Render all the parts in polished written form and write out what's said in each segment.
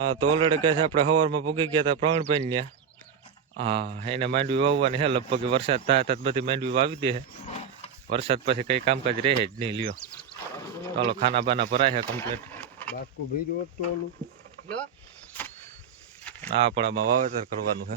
હા તો ઓલરેડી કહે છે આપણે સવારમાં પૂગી ગયા હતા પ્રવીણભાઈ ત્યાં. હા એને માંડવી વાવવાની છે લગભગ વરસાદ થાય તો બધી માંડવી વાવી દે છે. વરસાદ પછી કઈ કામકાજ રહે જ નહીં લ્યો. ચાલો ખાના બાના ભરાય છે કમ્પ્લીટ. આ પણ આમાં વાવેતર કરવાનું છે.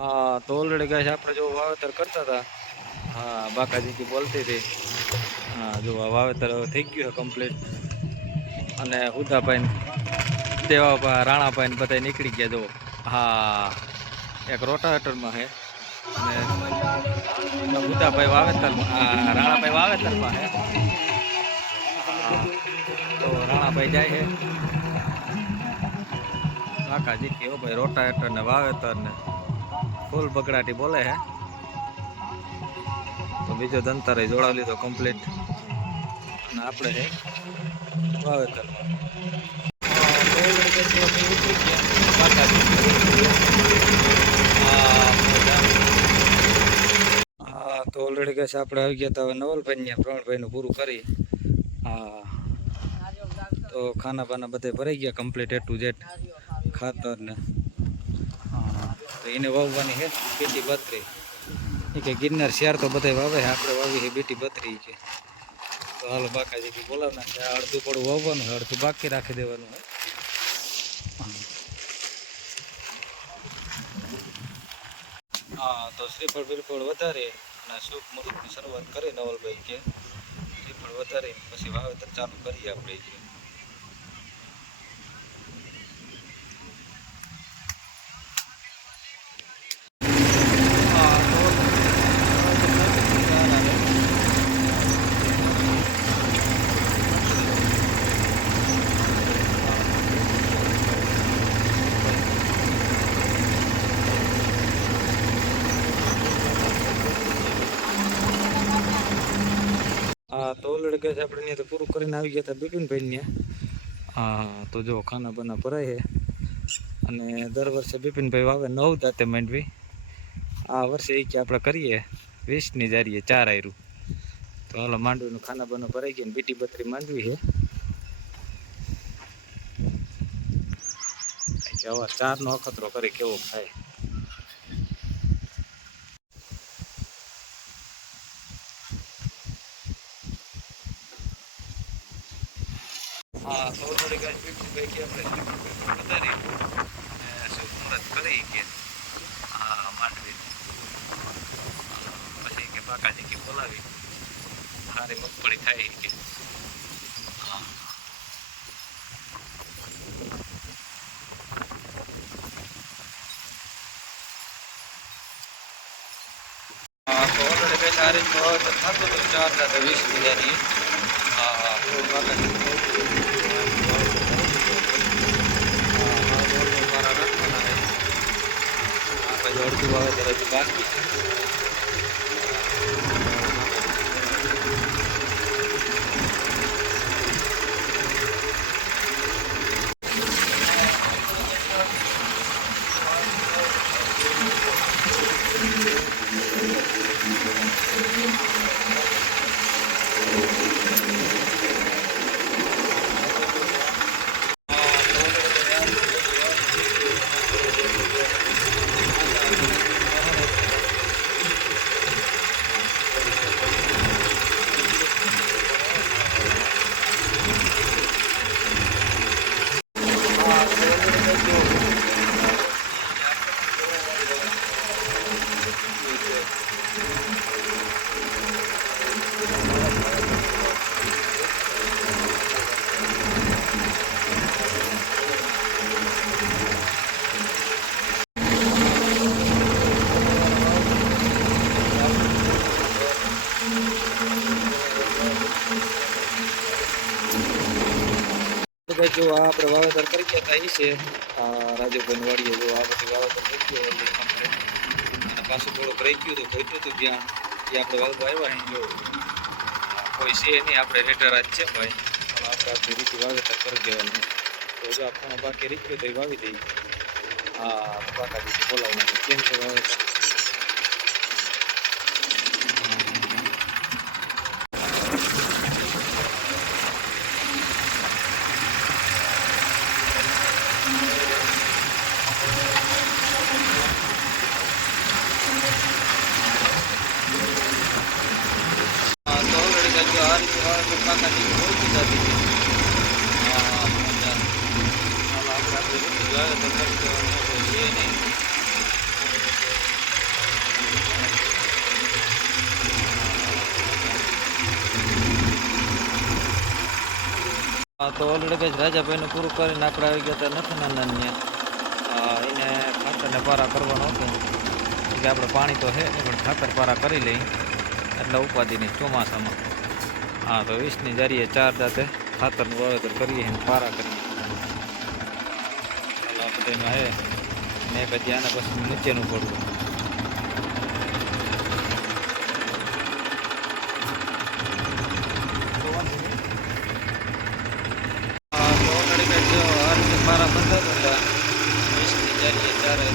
હા તો ઓલરેડી ગાય આપણે જો વાવેતર કરતા હતા. હા બાકાજી બોલતી હતી. હા જો વાવેતર થઈ ગયું છે કમ્પ્લીટ. અને હુદાભાઈ દેવાભાઈ રાણાભાઈ બધા નીકળી ગયા જો. હા એક રોટાવેટરમાં છે. અને હુદાભાઈ વાવેતરમાં રાણાભાઈ વાવેતરમાં છે. તો રાણાભાઈ જાય છે. બાકાજી કેવો ભાઈ રોટાવેટર ને વાવેતર ને ફૂલ બગડાટી બોલે હે. તો બીજો દંતારે જોડાવી લીધો કમ્પ્લીટ. અને આપણે છે વાવેતરમાં. હા તો ઓલરેડી કહેશે આપણે આવી ગયા હતા હવે નવલભાઈ પ્રવીણભાઈ નું પૂરું કરી. હા તો ખાના બાના બધે ભરાઈ ગયા કમ્પ્લીટ A to Z ખાતર ને. તો એને વાવવાની છે બીટી 32. એ કે ગિરનાર શિયાર તો બધા વાવે છે આપણે વાવી છે બીટી 32 કે. તો હાલો બાકાજી બોલાવના છે. અડધું પડું વાવવાનું છે અડધું બાકી રાખી દેવાનું છે. હા તો શ્રીફળ બિરફળ વધારે અને શુભ મુહૂર્તની શરૂઆત કરી નવલભાઈ કે શ્રીફળ વધારે પછી વાવેતર ચાલુ કરીએ આપણે કે. હા તો ઓલરેડી કહે છે આપણે ત્યાં તો પૂરું કરીને આવી ગયા હતા બિપિનભાઈ ત્યાં. હા તો જો ખાના બાના ભરાય છે. અને દર વર્ષે બિપિનભાઈ વાવે 9 દાંતે માંડવી. આ વર્ષે એ કે આપણે કરીએ 20ની જારીએ 4 આયરું. તો હાલો માંડવીનું ખાના બાના ભરાઈ ગયા. બીટી 32 માંડવી છે. હવે 4નો અખતરો કરી કેવો થાય. હા તો થોડી ગાય બિપિનભાઈ કે આપણે વધારી શુભ મુહૂર્ત કરી કે હા માંડવી પછી કે બાકાજી કે બોલાવી સારી મગફળી થાય કે. હા તો ઓલરેડી પહેલા આ રીતનું વાવેતર થતું હતું 4 દાંતે 20ની જારીએ. હા હા બાકાજી અડધું વાવેતર હજી બાકી છે. જો આ આપણે વાવેતર કરી ગયા હતા એ છે આ રાજુભાઈની વાડીએ જો આ બધી વાવેતર થઈ ગયું કમ્પ્લીટ અને પાછું થોડુંક રહી ગયું હતું ઘટ્યું હતું ત્યાં એ આપણે વાવવા આવ્યા અહીં જો કોઈ છે નહીં આપણે રેટરાજ છે ભાઈ આપણે આપણી રીતે વાવેતર કરી દેવાનું તો જો આ ખૂણો બાકી રહી ગયો તો એ વાવી દઈએ હા કાકાજી બોલાવવાનું કેમ છે વાવેતર આ રીતે વાવેતર કાકાજી ઓળખી જતી આપણે રીતે વાવેતર કરી દેવાનું કોઈ છે નહીં તો ઓલરેડી કઈ રાજાભાઈનું પૂરું કરીને આપણે આવી ગયા હતા નથી નાના એને ખાતરને પારા કરવાનો હતો એટલે આપણે પાણી તો છે નહીં પણ ખાતર પારા કરી લઈ એટલે ઉપાધિની ચોમાસામાં હા તો 20ની જારીએ 4 દાંતે ખાતરનું વાવેતર કરીએ અને પારા કરીએ ચાલો આ બધામાં હે ને પછી આના પછી નીચેનું પડવું પારા બંધાતા એટલે 20ની જારીએ 4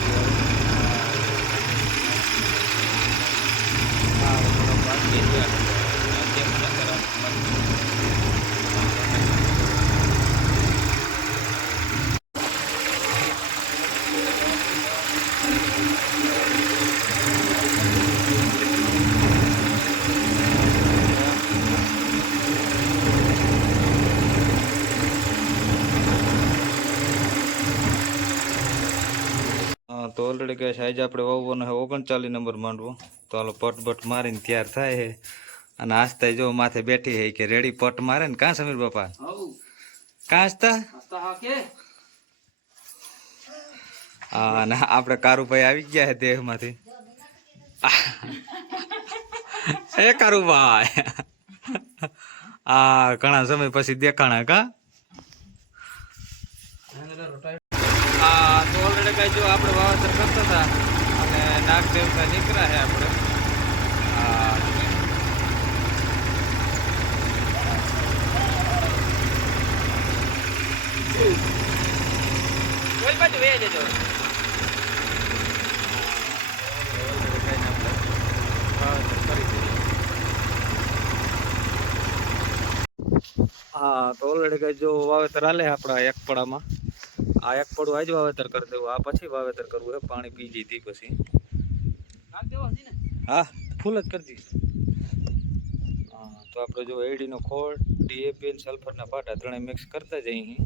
હા થોડો બાકી ગયા તો ઓલરેડી કહે છે આજે આપણે વાવવાનો છે 39 નંબર માંડવો તો હાલો પટ મારીને તૈયાર થાય છે અને આસ્તા જો માથે બેઠી છે કે રેડી પટ મારે ને કાં સમીર બાપા કાં આસ્તા હા અને આપણે કારુભાઈ આવી ગયા છે દેહમાંથી એ કારુભાઈ આ ઘણા સમય પછી દેખાણા કા હા તો ઓલરેડી કઈ જો આપણે વાવેતર કરતા હતા અને નાગ દેવતા નીકળ્યા છે આપણે કોઈ બાજુ વેચે જજો હા તો ઓલરેડી કઈ જો વાવેતર હાલે આપણા એક પડામાં આ એક પડું આજ વાવેતર કરી દેવું આ પછી વાવેતર કરવું છે પાણી પી જઈતી પછી હા ફૂલ જ કરી દઈશ હા તો આપણે જો એડીનો ખોળ ડીએપી સલ્ફરના પાટા ત્રણેય મિક્સ કરતા જઈએ